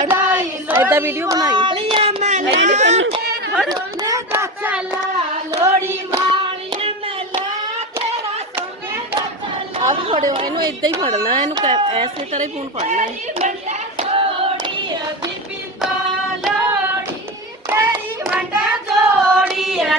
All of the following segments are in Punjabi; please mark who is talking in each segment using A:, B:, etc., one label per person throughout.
A: ਕਢਾਈ ਐਦਾਂ ਲੋੜੀ ਮਾਣੀਏ ਮੈਂ ਲਾ ਤੇਰਾ ਸੋਨੇ ਦਾ ਚਾਲਾ
B: ਆਪ ਫੜਿਓ ਇਹਨੂੰ ਇਦਾਂ ਹੀ ਫੜਨਾ ਇਹਨੂੰ ਕ- ਐਸੇ ਤਰ੍ਹਾਂ ਹੀ ਫੋਨ ਫੜਨਾ। ਹੈ
A: ਤੇਰੀ ਵੰਡਾ ਜੋੜੀ ਲੋੜੀ ਤੇਰੀ ਵੰਡਾ ਜੋੜੀ ਆ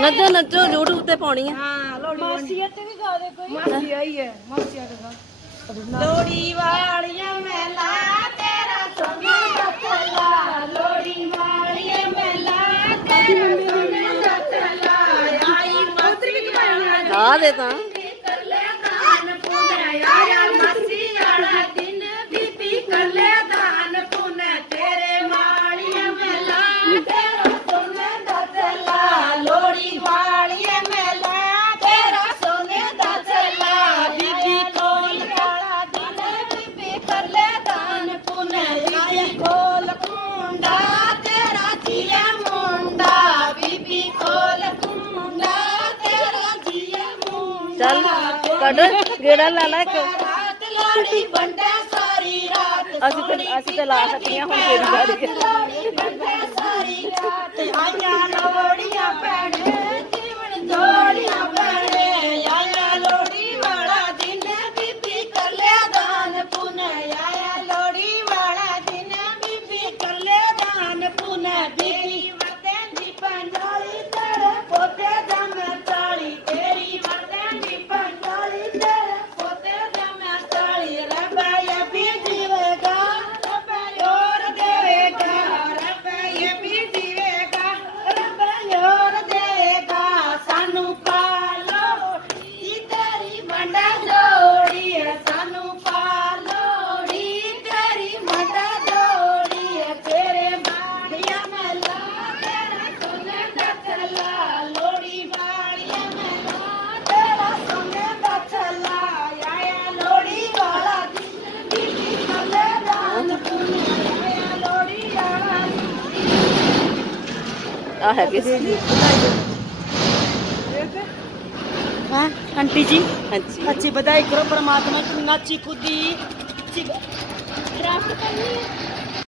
B: ਨੱਚੋ ਨੱਚੋ YouTube ਤੇ ਪਾਉਣੀ ਆ।
A: ਹਾਂ ਲੋੜੀ ਮਾਸੀਆ ਤੇ ਵੀ ਗਾ ਕੋਈ। ਮਾਸੀਆ ਹੀ ਹੈ ਮਾਸੀਆ ਦਾ ਗਾ। ਲੋੜੀ ਵਾਲੀਆਂ ਮਹਿਲਾ ਤੇਰਾ ਸੋਨਾ ਬਤਲਾ ਲੋੜੀ ਵਾਲੀਆਂ ਮਹਿਲਾ ਤੇਰਾ ਸੋਨਾ ਬਤਲਾ ਆਈ ਮਾਸੀ
B: ਗਾ ਦੇ ਤਾਂ।
A: ਚੱਲ
B: ਕੱਢ ਗੇੜਾ ਲਾ ਲੈ ਇੱਕ। ਅਸੀਂ ਤੇ ਅਸੀਂ ਤੇ ਲਾ ਸਕਦੀਆਂ ਹੁਣ ਤੇਰੀ ਵਾਰੀ ਹੈ ਆ ਹੈਗੇ ਸੀ।
C: ਹਾਂ ਆਂਟੀ ਜੀ?
B: ਹਾਂਜੀ।
C: ਅੱਛੀ ਵਧਾਈ ਕਰੋ ਪਰਮਾਤਮਾ ਤੁਹਾਨੂੰ ਨਾਚੀ ਖੁਦੀ।
A: ਠੀਕ ਹੈ